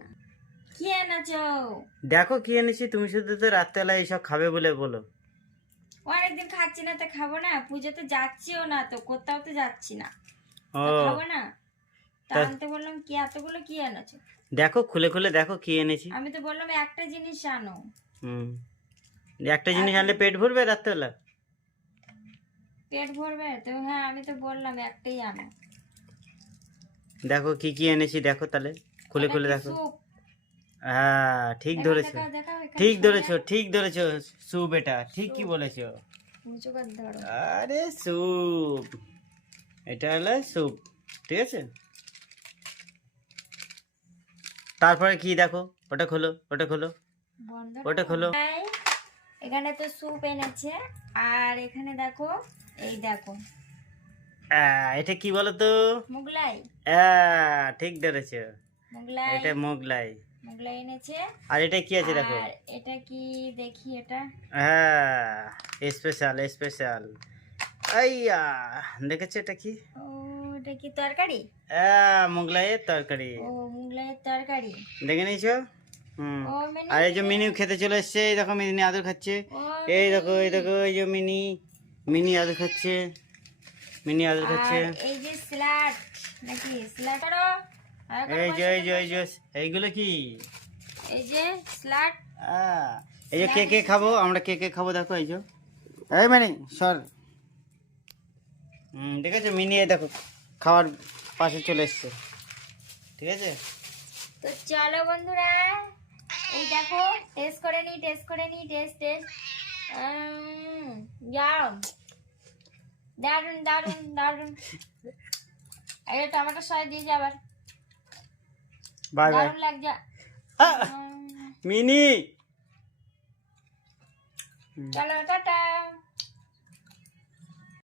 না। কি এনেছো? দেখো কি এনেছি, তুমি শুধু তো রাত্রেবেলা এইসব খাবে বলে বলো। অনেকদিন খাচ্ছি না তো খাবো না, পুজোতে যাচ্ছিও না তো, কোথাও তো যাচ্ছি না ও তো খাবো না। তা তা আনতে বললাম, কি এতগুলো কি এনেছো? দেখো খুলে খুলে দেখো কি এনেছি। আমি তো বললাম একটা জিনিস আনো। হুম, একটা জিনিস এত আনলে পেট ভরবে রাত্রেবেলা? পেট ভরবে তো? হ্যাঁ, আমি তো বললাম একটাই আনো। দেখো কি কি এনেছি, দেখো তাহলে খুলে এটা খুলে কি দেখো। স্যুপ? হ্যাঁ ঠিক দেখাও ধরেছো, দেখাও দেখাও, এখানে ঠিক ছবি ধরেছো, আছে। ঠিক ধরেছো। স্যুপ, এটা ঠিক কি স্যুপ, বলেছো। উঁচু করে ধরো। আরে স্যুপ, এটা হলো স্যুপ, ঠিক আছে। তারপরে কি দেখো, ওটা খোলো, ওটা খোলো, বন্ধ ওটা রাখো। খোলো। এখানে তো স্যুপ এনেছে, আর এখানে দেখো, এই দেখো এটা কি বলো তো। মুগলাই। ঠিক ধরেছো, মুগলাই, এটা মোগলাই। মুগলাই এনেছে। আর এটা কি আছে দেখো। আর এটা কি দেখি, এটা স্পেশাল স্পেশাল। আইয়া, দেখেছো এটা কি। ও, এটা কি তরকারি? মোগলাইয়ের তরকারি। ও, মুগলাইয়ের তরকারি। দেখে নিয়েছো। হুম। ও মিনি, আর এই যে মিনি। মিনি খেতে চলে এসছে, এই দেখো মিনি আদর খাচ্ছে। ও এই মিনি। দেখো, এই দেখো, এই যে মিনি, মিনি আদর খাচ্ছে, মিনি আদর খাচ্ছে। আর এই যে স্যালাড, নাকি স্যালাড করো। আর ওখানে এই যে বসো, এই যে এই বসো। যে এইগুলো কি। এই যে স্যালাড। এই যে কে কে খাবো, আমরা কে কে খাবো দেখো, এই যে এই মানে সর। ঠিক আছে, মিনি এই দেখো খাওয়ার পাশে চলে এসছে, ঠিক আছে। তো চলো বন্ধুরা, এই দেখো, টেস্ট করে নি, টেস্ট করে নি, টেস্ট টেস্ট। যাও, দারুন দারুন দারুন। এই টমেটো সস দিয়ে যাবার, বাই বাই। দারুন লাগছে। মিনি। চলো টাটা।